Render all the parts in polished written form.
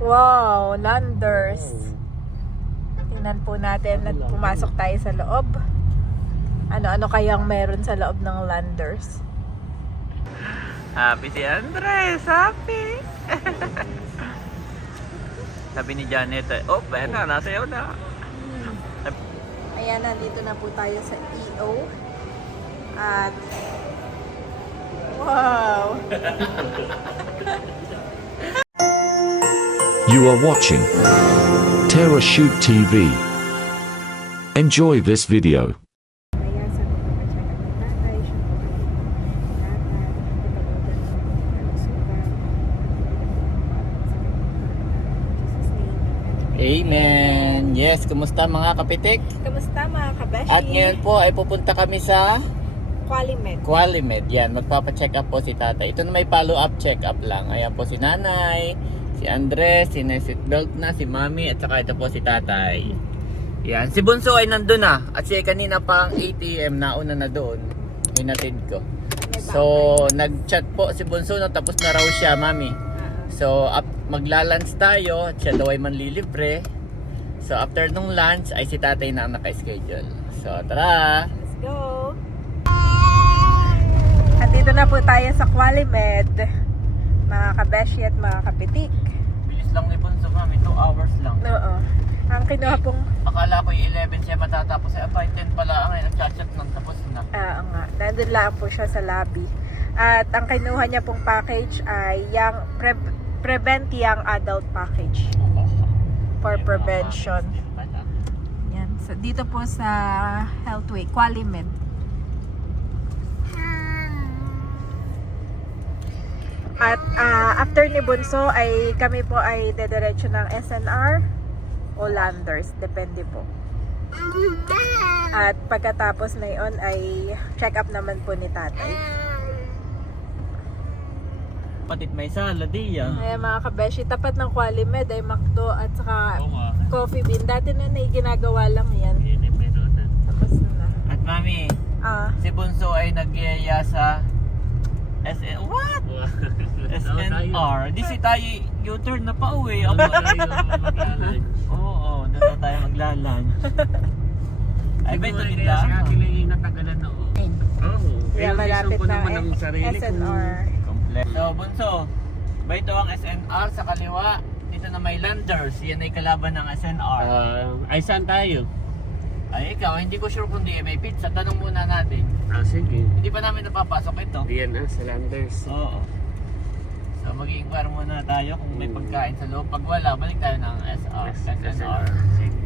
Wow, Landers. Tingnan po natin at pumasok tayo sa loob. Ano-ano kayang meron sa loob ng Landers? Happy si Andres, happy! Sabi ni Janet, oh, na, nasayaw na. Ayan, nandito na po tayo sa EO. At wow! You are watching Terra Shoot TV. Enjoy this video. Amen! Yes, kumusta mga kapitik? Kamusta mga kabeshi? At ngayon po ay pupunta kami sa Qualimed. Qualimed. Yan, magpapacheck up po si tatay. Ito na may follow-up check-up lang. Ayan po si nanay, si Andres, si seatbelt na, si mami, at saka ito po si tatay. Yan, si Bunso ay nandun na. At siya kanina pang ATM, nauna na doon. Hinatid ko. So, nag-chat po si Bunso na tapos na raw siya, mami. So, magla-lunch tayo. Siya daw ay manlilibre. So, after nung lunch, ay si tatay na ang naka-schedule. So, tara! Let's go! Andito na po tayo sa Qualimed. Mga kabeshi at mga kapitik. Bilis lang ni Bunso, mami. 2 hours lang. Oo. Ang kinuha pong... Akala ko yung 11 siya matatapos. Ay, abay, 10 pala. Ay, nag-chat nang tapos na. nga. Nandun lang po siya sa lobby. At ang kinuha niya pong package ay Prevent Young Adult Package for prevention. Yan. So, dito po sa Healthway, Qualimed. At after ni Bunso ay kami po ay dediretso ng SNR o Landers. Depende po. At pagkatapos na yun ay check up naman po ni tatay. Patit may salad diyan. Ayan mga kabeshi, tapat ng Qualimed ay McDo at saka Coffee Bean. Dati na ginagawa lang yan. Tapos na. At mami, si Bunso ay nagyaya sa SN... What? SNR. Di si tayo U-turn na pa uwi. Oo, doon na tayo maglalunch. Ay, ba ito din lang? Yeah, malapit na SNR. So, Bunso, ba ito ang SNR sa kaliwa? Dito na may Landers. Yan ay kalaban ng SNR. Ay, saan tayo? Ay, ikaw, hindi ko sure kung di may pizza. Tanong muna natin. Sige. Hindi pa namin napapasok ito. Diyan na, sa Landers. Oo. So, mag-i-inquire muna tayo kung may pagkain sa loob. Pag wala, balik tayo ng SNR. Sige.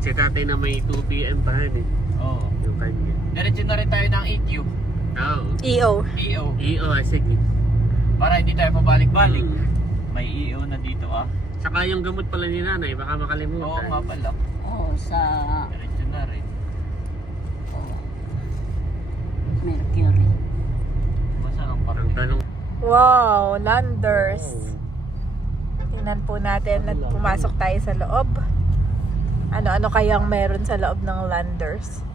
Si tatay na may 2 PM pa eh. Oo. Yung kanya. Diretso na rin tayo ng EQ. Oo. EO. EO. EO, sige. Para hindi tayo pabalik-balik. May EO na dito Saka yung gamot pala ni nanay, baka makalimutan. Oo nga pala. Sa Diretso na rin. Mercury. Basta ang Ang parang tanong, Wow, Landers. Tingnan po natin at pumasok tayo sa loob. Ano-ano kayang meron sa loob ng Landers?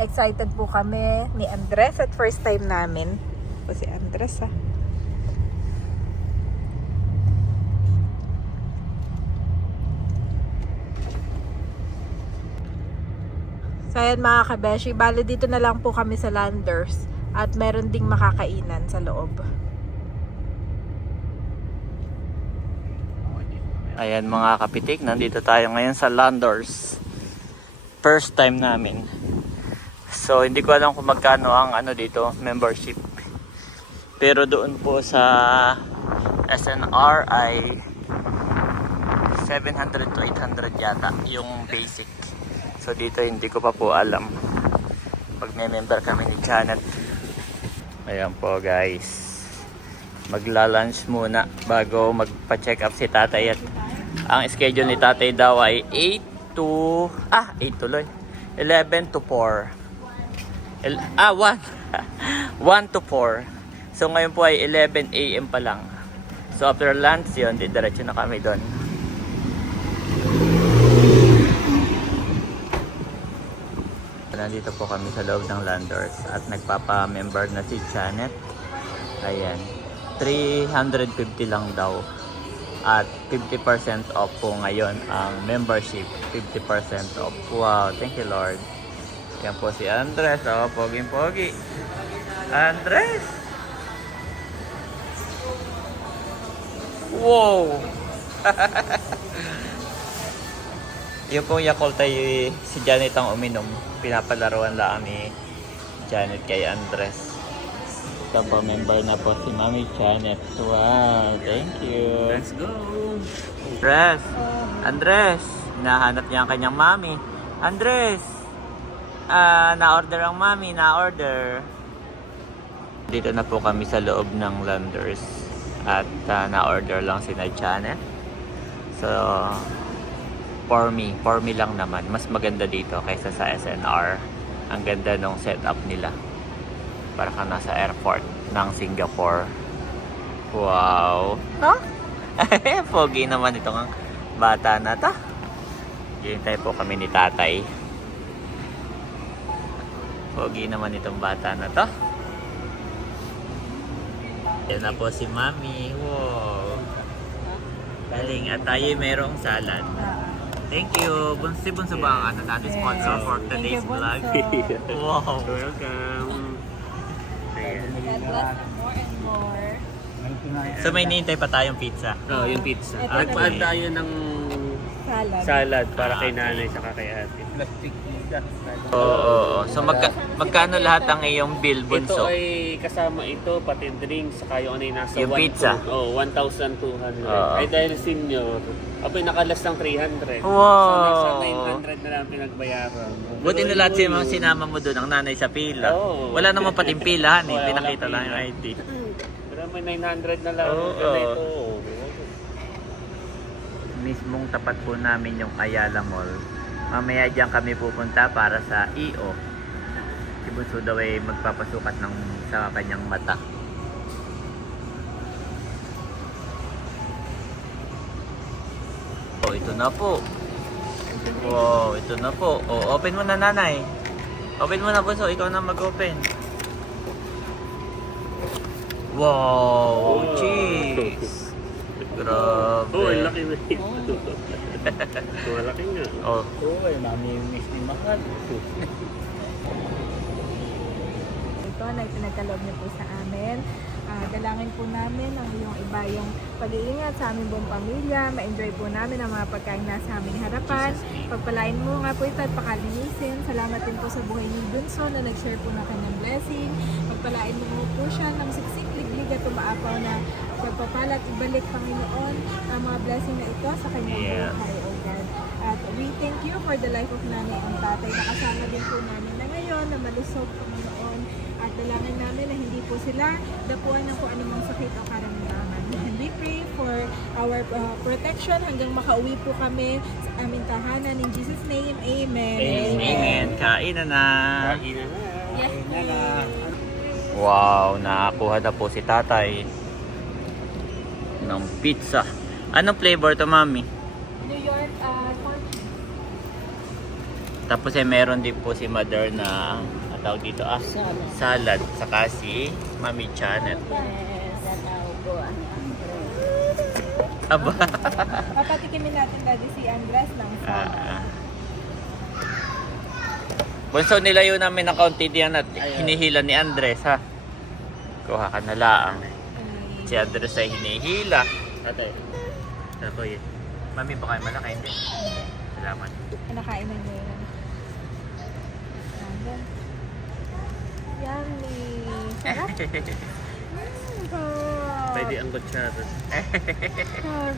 Excited po kami ni Andres at first time namin. O si Andres So ayan mga kabeshi, bali dito na lang po kami sa Landers at meron ding makakainan sa loob. Ayan mga kapitik, nandito tayo ngayon sa Landers. First time namin. So hindi ko alam kung magkano ang dito, membership. Pero doon po sa SNR ay 700 to 800 yata yung basic. So dito hindi ko pa po alam. Pag may member kami ni Janet. Ayan po guys. Magla-lunch muna bago magpa-check up si tatay. At ang schedule ni tatay daw ay 8 tuloy. 11 to 4. 1 1 to 4. So ngayon po ay 11 AM pa lang. So after lunch yun, diretso na kami doon. Nandito po kami sa loob ng Landers at nagpapa-member na si Janet. Ayan. 350 lang daw. At 50% off po ngayon ang membership. 50% off. Wow, thank you Lord. Yan po si Andres. Oh, poging-pogi. Andres! Wow! Yung pong Yakult ay si Janet ang uminom. Pinapalaruan lang ni Janet kay Andres. Ito po, member na po si Mami Janet. Wow, thank you. Let's go! Andres, hinahanap niya ang kanyang mami. Andres, na-order ang mami, na-order. Dito na po kami sa loob ng Landers. At na-order lang si Janet. So, for me lang naman. Mas maganda dito kaysa sa SNR. Ang ganda ng setup nila. Para ka nasa airport ng Singapore. Wow! No? Pogi naman itong bata na to. Hintay po kami ni tatay. Pogi naman itong bata na to. Yan na po si Mami. Wow! Galing. At tayo mayroong salad. Thank you. Bunso ba ang natin sponsor for today's vlog? Wow! Welcome! Ayan. God bless more and more. So may nihintay pa tayong pizza. Oh, yung pizza. Ito Nagpaan na. tayo ng Salad. salad para kay Okay. nanay saka kay ate. Plastic pizza. Oo. So magkano lahat ang iyong bill, Ito Bunso? ay kasama ito, pati drinks, saka yung ano yung nasa Yung pizza? 1,200. Oo. Ay dahil senior, abay nakalas ng 300. Wow. So nasa 900 na lang pinagbayaran. Buti na lahat mga sinama mo doon, ang nanay sa pila. Oo. Wala namang pating pilahan eh. Wala, Pinakita walang lang yung pila. ID. Pero may 900 na lang. Oo. Ganito. Mismong tapat po namin yung Ayala Mall. Mamaya diyan kami pupunta para sa EO. Si Bunso daw ay magpapasukat sa kanyang mata. Oh, ito na po. Wow, ito na po. Oh, open mo na, nanay. Open mo na, Bunso. Ikaw na mag-open. Wow, cheese. Grabe. Oh, ang laki na ito. Malaki nga. Oh, nami-miss ni Mahal. Ito na ipinagkaloob niyo po sa amin. Dalangin po namin ang iyong iba yung pag-iingat sa aming buong pamilya. Ma-enjoy po namin ang mga pagkain nasa aming harapan. Pagpalain mo nga po ito at pakalinisin. Salamat din po sa buhay ni Bunso na nag-share po ng kanyang blessing. Pagpalain mo po siya ng siksik, liglig at umaapaw na pagpapalat. Ibalik, Panginoon, ang mga blessing na ito sa kanyang Yes. buhay, O God. At we thank you for the life of nanay ang tatay. Nakasama din po namin na ngayon na malusog, Panginoon. At dalangin namin na hindi po sila dapuan ng kung anumang sakit o karamdaman. And we pray for our protection hanggang makauwi po kami sa aming tahanan. In Jesus' name, Amen. Amen. Kain na na. Kain na na. Yes. Wow, nakakuha na po si tatay ng pizza. Anong flavor to, mami? New York, corn. Tapos meron din po si mother na tawag dito salad. Saka si Mami Janet. Tataw ko ang Aba. Papatikimin natin dati si Andres ng salad. Bunso, nilayo namin ng kaunti diyan at hinihila ni Andres, ha? Kuha ka na lang. Si Andres ay hinihila. Tatay. Ako yun. Mami, baka yung malaki, hindi? Salamat. Nakain na niya yun. Yummy. Sarap. Pwede ang kutsara.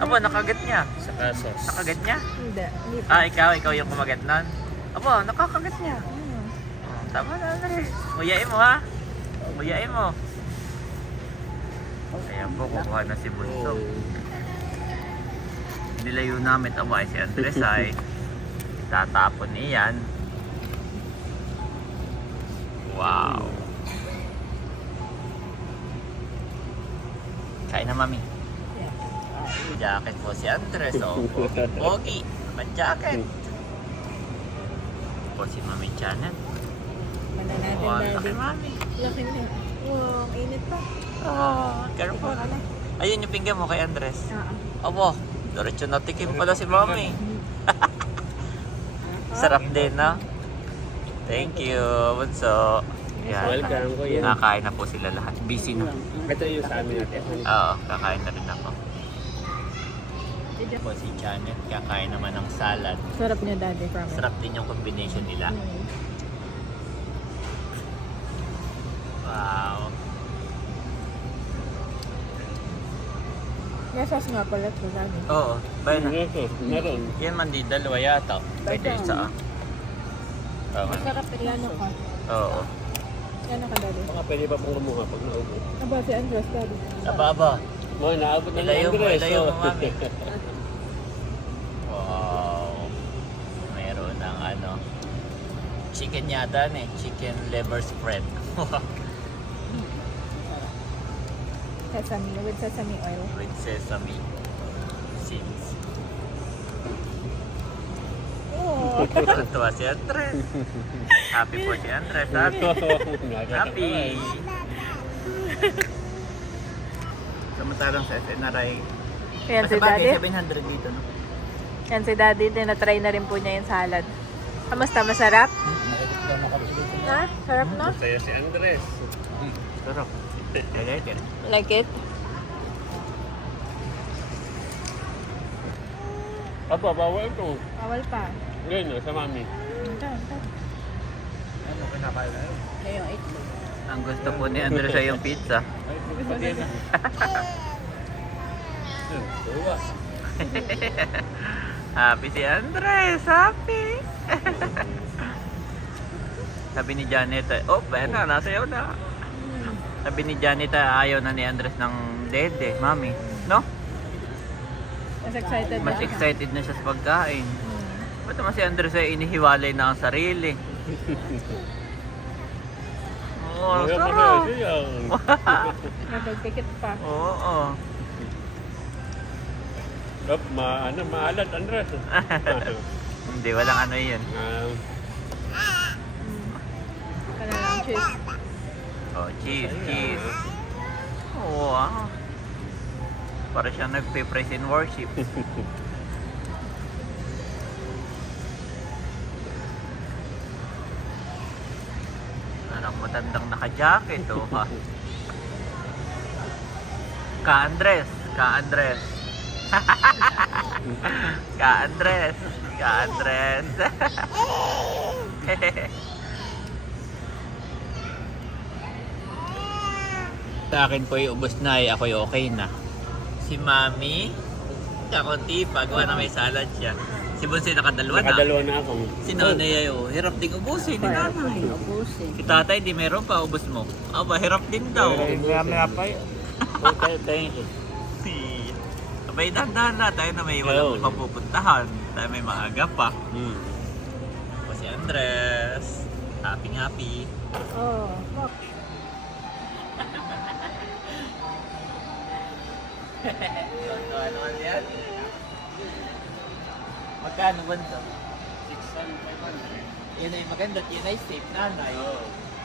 Aba, nakagat niya. Saka sauce. Nakagat niya? Hindi. Ikaw yung kumagat nun? Aba, nakakagat niya. Oh, tama na, Andres. Muyain mo, ha? Muyain mo. Ayan po, kukuha na si Bunso. Nilayo namin aba si Andres ay tatapon niyan. Wow. Kain na, mami. Jacket po si Andres. Oh, pogi. Naka-jacket. Po si Mami Janet. Mana natin, Wow, Daddy. laki, mami. Laki na. Wow, ang init pa. Oh, careful. Ayun yung pinggan mo kay Andres. Oo. Abo, diretso na tikim pala si Mami. Sarap din, no? Thank you, Bunso. Yan. Welcome ko yan. Nakakain na po sila lahat. Busy na. Ito yung sa amin natin. Oo, kakain na rin ako. Po si Janet, kakain naman ng salad. Sarap niya, Daddy, promise. Sarap din yung combination nila. Wow. May sauce nga pala ito, Daddy. Oo, bayan na. Meron. Yan man di dalawa yata. Pwede isa. Oo. Sarap yan ka. Oo. Yan ka, Daddy. Baka pwede pa pong kumuha pag naubos. Aba, si Andres, Daddy. Aba. Mga naabot na Ilayo mo, Andres, ilayo mo, oh. Mami. Wow. Meron ng chicken yata chicken liver spread. Sesame, with sesame oil. With sesame seeds. Oh. Tuwa si Andres. Happy po si Andres. Happy. Samantalang sa SNRI. Yan si Basta bagay, Daddy. 700 dito, no? Yan si Daddy, tinatry na rin po niya yung salad. Kamusta? Masarap? Ha? Sarap na? Saya si Andres. Sarap. Lagay din. Like it? Aba, bawal ito. Bawal pa. Ngayon, sa mami. Ano kinakain na yun? Ngayong 8. Ang gusto po ni Andres ay yung pizza. Happy si Andres, happy. Sabi ni Janet, nasayaw na. Sabi ni Janet, ayaw na ni Andres ng dede, mami. No? Mas excited Mas na. excited na siya sa pagkain. Ba't naman si Andres ay inihiwalay na ang sarili? Oh, sarap. Nagpikit pa. Oo. Maalat, Andres. Hindi, walang ano yun. Kana lang cheese. Oh, cheese. Oh, wow. Para siyang nagpe-praise and worship. Anong matandang naka-jacket, oh, ha? Ka-Andres. Ka-Andres. Sa akin po ubos na ako'y okay na. Si Mami, kakunti pa, gawa na may salad siya. Si Bonsi nakadalawa na. Nakadalawa na ako. Si Nanay hirap ding ubusin ni Nanay. Si Tatay, di meron pa, ubos mo. Aba, hirap din daw. Maya pa yun. Thank you. Abay, dahan-dahan na. Tayo na may walang mapupuntahan. Tayo may maaga pa. O si Andres. Happy. Oh. Ano yan? Magkano ba ito? 6,500. Yan ay maganda. Yan ay safe, Nanay.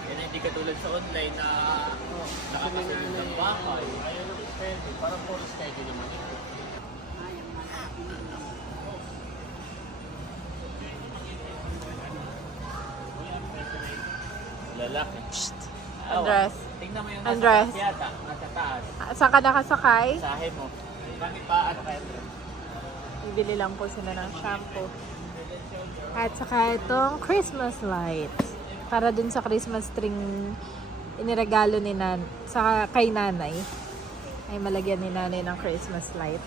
Yan ay hindi katulad sa online na nakakasunod ng bahay. Ayaw na pwede. Parang puro steady naman ito. Lalaki. Andres. Tingnan mo yung Andres. nasa taas yata. Nasa taas. Saan ka nakasakay? Sahe mo. Bakit pa ano kaya ito? Bibili lang po sila ng shampoo. At saka itong Christmas lights. Para dun sa Christmas string iniregalo ni kay nanay. Ay malagyan ni nanay ng Christmas light.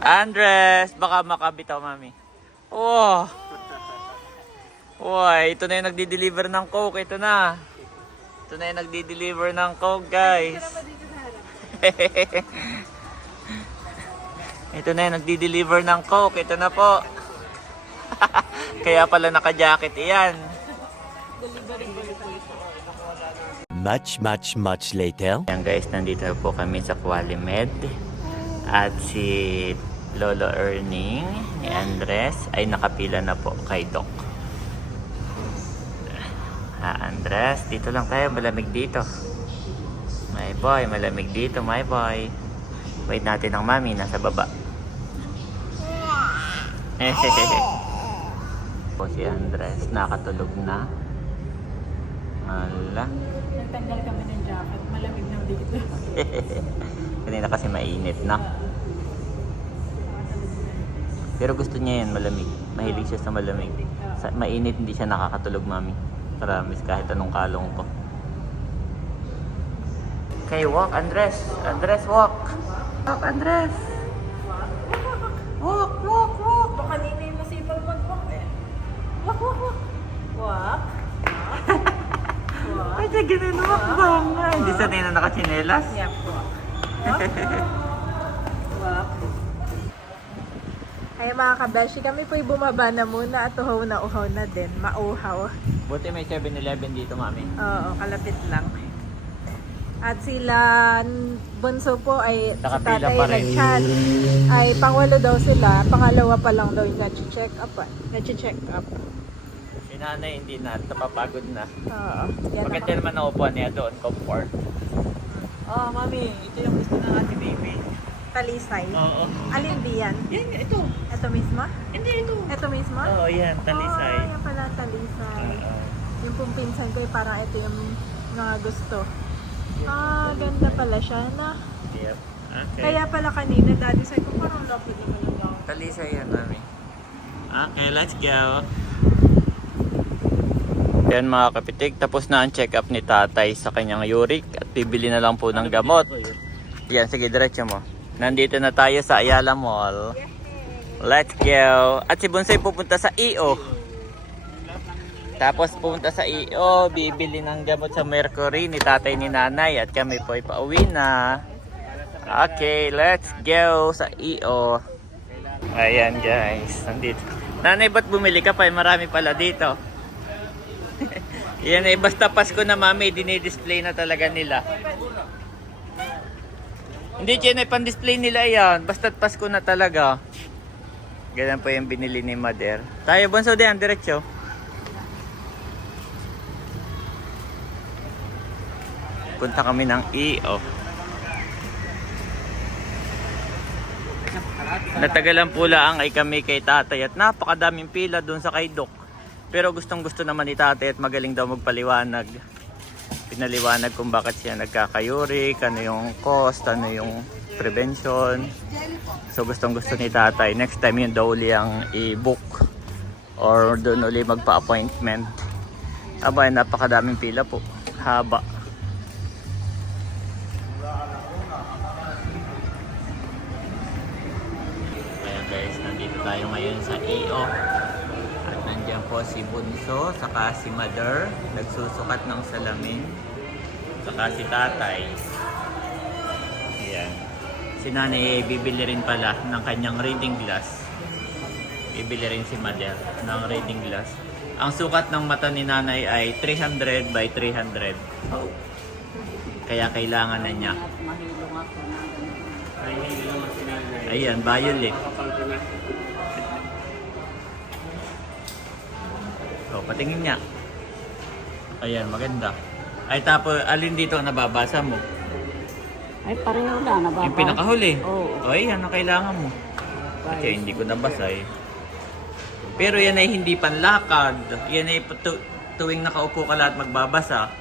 Andres! Baka makabitaw, Mami. Wow! Wow, ito na yung nagdi-deliver ng Coke. Ito na. Ito na yung nagdi-deliver ng Coke, guys. Ito na yung nagdi-deliver ng Coke. Ito na po. Kaya pala naka-jacket iyan. Much later. Ayan guys, nandito po kami sa Qualimed. At si Lolo Erning ni Andres ay nakapila na po kay Doc. Andres, dito lang tayo. Malamig dito. My boy, malamig dito, my boy. Wait natin ang mami, nasa baba. Po si Andres, nakatulog na. Ala. Nagtanggal kami ng jacket. Malamig na dito. Kanina kasi mainit na. Pero gusto niya yan, malamig. Mahilig siya sa malamig. Sa mainit hindi siya nakakatulog, mami. Promise, kahit anong kalong ko. Okay, walk, Andres. Andres, walk. Walk, Andres. Walk, walk, walk. Baka kanina yung masipag mag-walk eh. Walk, walk, walk. Walk. Walk. Ay, siya ganun, walk ba? Hindi sanay na nakachinelas. Yep, walk. Walk. Walk. Ay mga kabeshi, kami po'y bumaba na muna at uhaw na din. Mauhaw. Buti may 7-Eleven dito, mami. Oo, kalapit lang. At sila bunso po ay si Nakapila tatay pa rin. nag-chat. Ay pangwalo daw sila. Pangalawa pa lang daw yung nag-check up. Nag-check up. Si nanay hindi na, napapagod na. Oo. Yan Maganda naman ang upuan niya doon, comfort. Oh, mami, ito yung gusto ng ate baby. Talisay. Oo. Alin di yan? Yan, ito. Ito mismo? Hindi, ito. Ito mismo? Oo, yan, talisay. Oh, yan pala talisay. Oo. Yung pong pinsan ko parang ito yung mga gusto. Ah, ganda pala siya na. Yep. Okay. Kaya pala kanina, daddy sabi ko parang lapit naman yung bang. Talisay yan, mami. Okay, let's go. Yan mga kapitik, tapos na ang check-up ni tatay sa kanyang uric at bibili na lang po ng gamot. Yan, sige, diretso mo. Nandito na tayo sa Ayala Mall. Let's go. At si Bonsai pupunta sa EO. Tapos pupunta sa EO, bibili ng gamot sa Mercury ni tatay ni nanay at kami po ay pauwi na. Okay, let's go sa EO. Ayan guys, nandito. Nanay, ba't bumili ka pa? Marami pala dito. Yan eh, basta Pasko na mami, dinidisplay na talaga nila. Hindi dyan eh, pan-display nila yan. Basta't Pasko na talaga. Ganyan po yung binili ni Mother. Tayo, Bonso din, diretso. Punta kami ng EO. Natagalan po lang ay kami kay tatay at napakadaming pila doon sa kay Doc. Pero gustong gusto naman ni tatay at magaling daw magpaliwanag. Pinaliwanag kung bakit siya nagkakayurik, ano yung cost, ano yung prevention. So gustong gusto ni tatay. Next time yun daw uli ang i-book or doon uli magpa-appointment. Aba, napakadaming pila po. Haba. Ayan guys, nandito tayo ngayon sa EO. At nandiyan po si Bunso, saka si Mother, nagsusukat ng salamin. Saka si tatay. Ayan. Si nanay bibili rin pala ng kanyang reading glass. Bibili rin si Mother ng reading glass. Ang sukat ng mata ni nanay ay 300 by 300. Oh. Kaya kailangan na niya. At mahilong ako na. Ay, hindi naman sinanay. Ayan, violet. Kapal ko na. So, patingin niya. Ayan, maganda. Ay, tapos, alin dito ang nababasa mo? Ay, pareho na. Nababa. Yung pinakahuli? Oo. O, ayan, ang kailangan mo. Kasi hindi ko nabasa eh. Pero yan ay hindi panlakad. Yan ay tuwing nakaupo ka lahat magbabasa.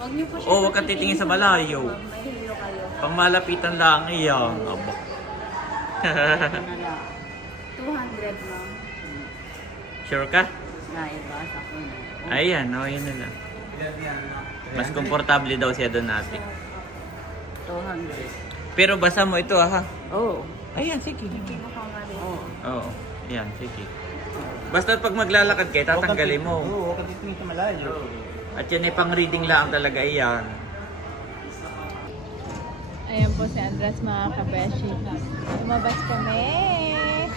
Huwag niyo po siya. O, huwag kang titingin sa malayo. Mahilo kayo. Pangmalapitan lang iyan. Aba. Ano na. 200 lang. Sure ka? Naibasa ko na. Ayan, o, yun na lang. Mas komportable daw siya doon natin. 200. Pero basa mo ito ha. Oo. Ayan, sige. Oo. Oo. Ayan, sige. Basta pag maglalakad kayo, tatanggalin mo. Oo, kasi ito malayo. At yan ay pang reading lang talaga iyan. Ayan po si Andres mga kabeshi. Lumabas kami.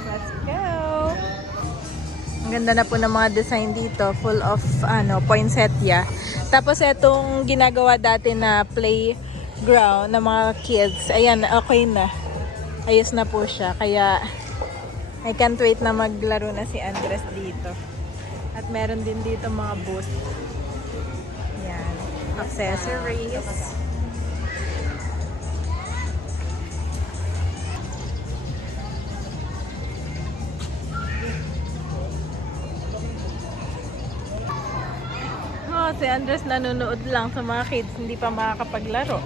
Let's go! Ang ganda na po ng mga design dito. Full of poinsettia. Tapos itong ginagawa dati na playground ng mga kids. Ayan, okay na. Ayos na po siya. Kaya I can't wait na maglaro na si Andres dito. At meron din dito mga booth. Ayan. accessories. Oh, si Andres nanonood lang sa mga kids, hindi pa makakapaglaro.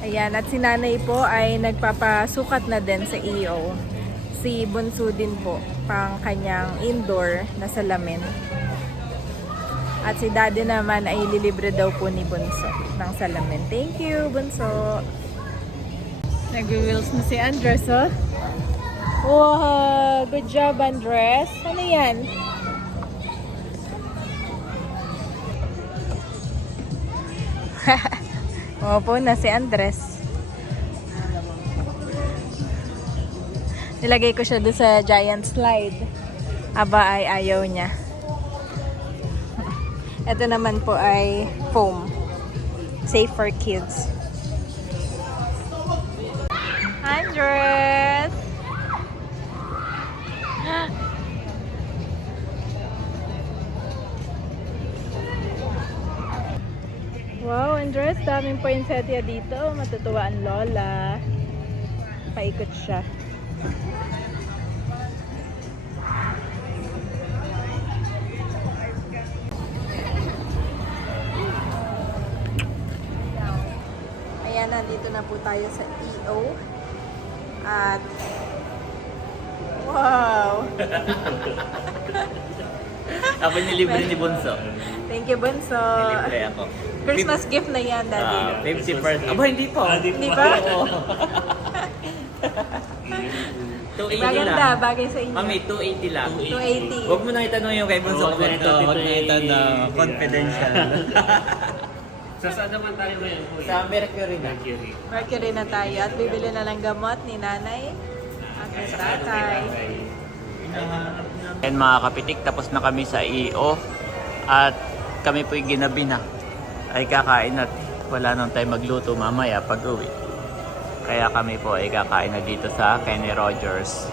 Ayan, at si nanay po ay nagpapasukat na din sa EO. Si Bunso din po, pang kanyang indoor na salamin. At si daddy naman ay lilibre daw po ni Bunso ng salamin. Thank you, Bunso! Nag-wheels na si Andres, oh. Wow! Good job, Andres! Ano yan? Opo na si Andres. Nilagay ko siya doon sa giant slide. Aba ay ayaw niya. Ito naman po ay foam. Safe for kids. Andres! Wow, Andres, daming poinsettia dito. Matutuwa ang lola. Paikot siya. Ayan, nandito na po tayo sa EO. At wow! Ako nilibre ni Bunso. Thank you, Bunso. Nilibre ako. Christmas gift na yan, Daddy. 50%. Aba, hindi pa. Hindi ba? Oo. 280 Maganda, lang. bagay sa inyo. Mami, 280 lang. 280. Huwag mo nang itanong yung kay Bunso. Oo, Huwag mo na itanong. Confidential. So saan naman tayo ngayon, kuya? Sa Mercury na. Mercury. Mercury na tayo at bibili na lang gamot ni nanay at ni tatay. And mga kapitik, tapos na kami sa EO. At kami po'y ginabi na. Ay kakain at wala nang tayo magluto mamaya pag uwi. Kaya kami po ay kakain na dito sa Kenny Rogers.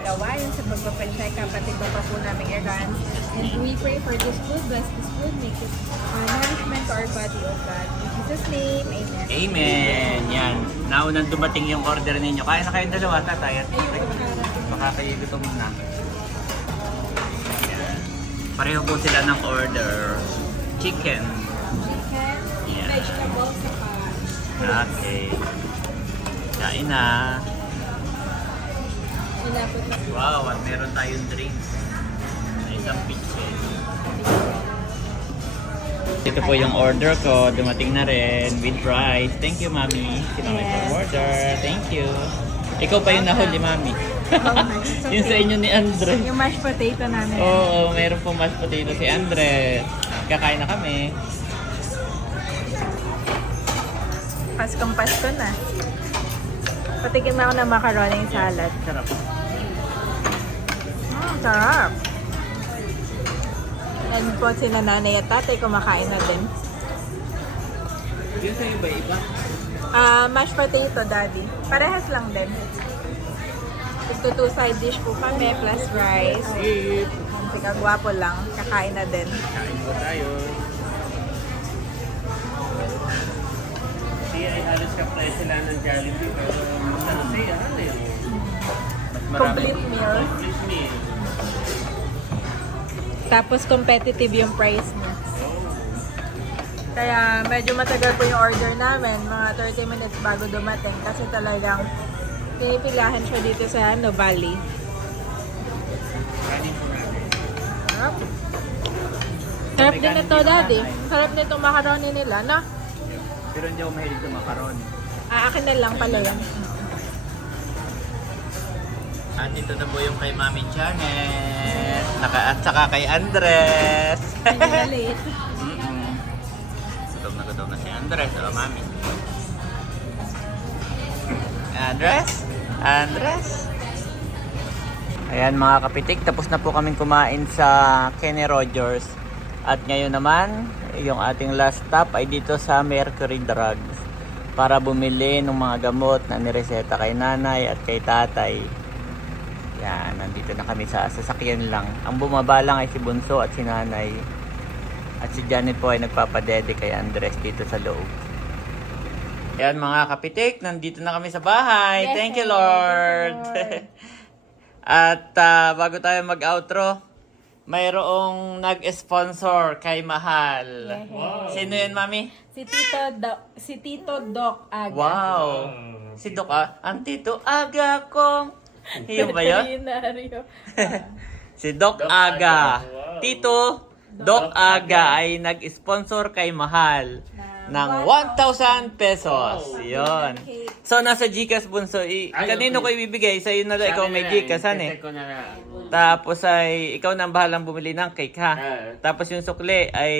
Gawain sa pagpapansay kapatid ba pa po namin errands. And we pray for this food, bless this food, make it nourishment to our body, O God. In Jesus' name, amen. Amen! Yan. Naunang dumating yung order ninyo. Kaya na kayong dalawa, tatay. At baka kayo gutom na. Yan. Pareho po sila ng order. Chicken. Chicken, Yeah. vegetables, saka Okay. Kain na. inapot na. Wow, at meron tayong drinks. May isang pizza. Ito po yung order ko. Dumating na rin with rice. Thank you, Mami. Si Mami Yes. for order. Thank you. Ikaw pa yung nahuli, Mami. It's Yung sa okay. inyo ni Andre. Yung mashed potato namin. Oo, mayroon po mashed potato si Andre. Kakain na kami. Paskong Pasko na. Patikim na ako ng macaroni salad. Sarap. Sarap. And po si nanay at tatay kumakain na din. Yung sa iba-iba. Mashed potato, daddy. Parehas lang din. Ito 2 side dish po kami plus rice. Sige, gwapo lang. Kakain na din. Kain po tayo. Siya ay halos ka-price sila ng Jollibee. Pero ano siya, ano yun? Mas marami. Complete meal. Complete meal. Tapos competitive yung price niya. Kaya medyo matagal po yung order namin. Mga 30 minutes bago dumating. Kasi talagang pinipilahan siya dito sa Valley. Sarap. Sarap din ito, daddy. Sarap nito macaroni nila, no? Pero hindi ako mahilig sa macaron. Akin na lang pala yan. At ito na po yung kay Mami Janet. At saka kay Andres. Pinagalit. Gutom na si Andres. O, Mami. Andres? Andres? Ayan mga kapitik, tapos na po kaming kumain sa Kenny Rogers. At ngayon naman, yung ating last stop ay dito sa Mercury Drugs para bumili ng mga gamot na nireseta kay nanay at kay tatay. Yan, nandito na kami sa sasakyan lang. Ang bumaba lang ay si Bunso at si nanay. At si Janet po ay nagpapadede kay Andres dito sa loob. Ayan mga kapitik, nandito na kami sa bahay. Yes, Thank you, thank you, Lord. Lord. At bago tayo mag-outro, mayroong nag-sponsor kay Mahal. Yes. Sino yun, Mami? Si Tito Doc Aga. Wow. Si Doc, ang Tito Aga kong. Yun ba yun? Veterinaryo. Si Doc Aga. Tito Doc Aga ay nag-sponsor kay Mahal ng 1,000 pesos. Yun. So, nasa Gcash bunso. Kanino ko ibibigay? Sa'yo na lang. Ikaw may Gcash, eh. Ko na lang. Tapos ay ikaw na ang bahalang bumili ng cake, ha? Tapos yung sukli ay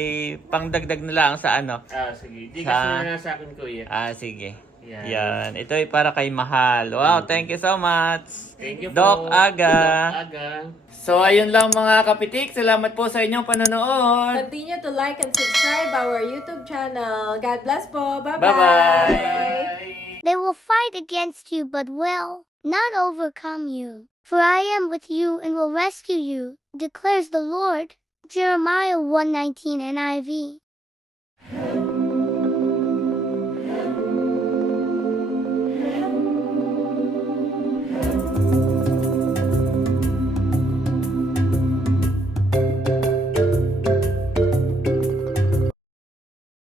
pangdagdag na lang sa ano. Sige. Di kasi na lang sa akin, kuya. Sige. Yan. Yan. Ito ay para kay Mahal. Wow, thank you so much. Thank you Doc po. Aga. Doc Aga. So, ayun lang mga kapitik. Salamat po sa inyong panonood. Continue to like and subscribe our YouTube channel. God bless po. Bye-bye. Bye-bye. They will fight against you, but will not overcome you. For I am with you and will rescue you, declares the Lord. Jeremiah 1:19 NIV.